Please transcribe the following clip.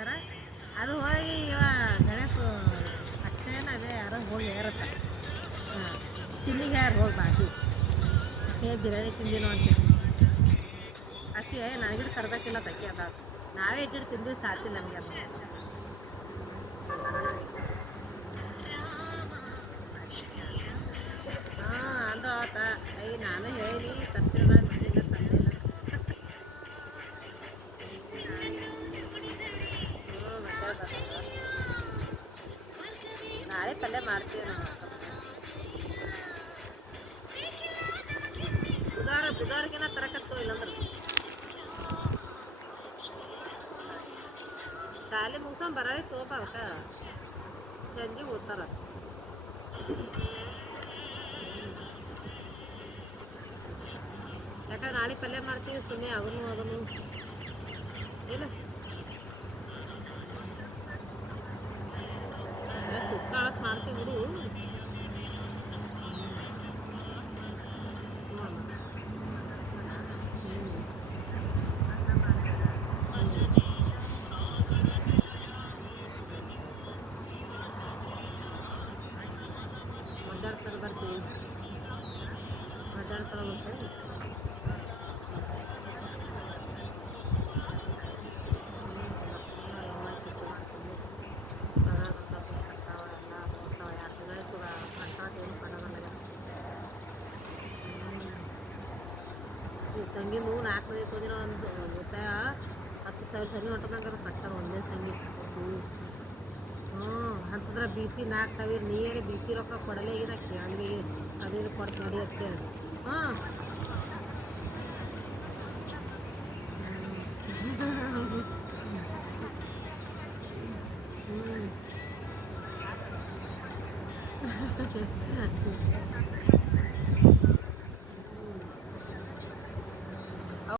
ಮಾಡಿದಾರ. ಅದು ಹೋಗಿ ಇವ ಗಣೇಶ ಅಕ್ಷಯನ ಅದೇ ಯಾರೋ ಹೋಗಿ ಹೇರತ್ತ. ಹಾಂ, ತಿನ್ನಿಗೆ ಯಾರು ಹೋಗಿ ಬಾಜು ಬಿರಿಯಾನಿ ತಿಂದಿನೋ ಅಂತ. ಅಕ್ಕಿ ನನಗಿಟ್ಟು ತರಬೇಕಿಲ್ಲ ತಕ್ಕಿ ಅದ, ನಾವೇ ಇಟ್ಟಿಟ್ಟು ತಿಂದು ಸಾತಿಲ್ಲ ನಮಗೆ ಅದು. ಹಾಂ ಅಂದ ಆತ. ನಾನು ಹೇಳಿ ತಪ್ಪಿಲ್ಲ ಮನೆಯಿಂದ ತಂದಿಲ್ಲ. ನಾಳೆ ಪಲ್ಯ ಮಾಡ್ತೀವಿ ನಾವು. ಬುಧವಾರಗೇನ ತರಕತ್ತೋ ಇಲ್ಲಂದ್ರೆ ಶಾಲೆ ಮುಗಿಸ್ಕೊಂಡು ಬರಳಿ ತಗೋಪ ಅವಕ್ಕ ಸಂಜೆಗೆ ಓದ್ತಾರ. ಯಾಕಂದ್ರೆ ನಾಳೆ ಪಲ್ಯ ಮಾಡ್ತೀವಿ, ಸುಮ್ಮನೆ ಅದನ್ನು ಇಲ್ಲ ಸುಕ್ಕ ಮಾಡ್ತೀವಿ ಬಿಡು. ಮಧ್ಯಾಹ್ನ ಬರ್ತೀವಿ, ಮಧ್ಯಾಹ್ನ ಬರ್ತೀವಿ. ಸಂಗಿಂದು 4 ಮಂದಿ ತೊಗೊಂಡಿರೋ ಒಂದು ರೂಪಾಯ 10,000 ಸಂಗಿ ಹೊಂಟದಂಗಾರ ಕಟ್ಟಾರ ಒಂದೇ ಸಂಗಿ. ಅಂತಂದ್ರೆ ಬಿ ಸಿ 4,000 ನೀರೇ ಬಿ ಸಿ ರೊಕ್ಕ ಕೊಡಲೇ ಈಗ ಕೇಳಿ ಅದೇನು ಕೊಡ್ತು ನೋಡಿ ಅಂತ ಹೇಳಿ. ಹಾಂ ಹ್ಞೂ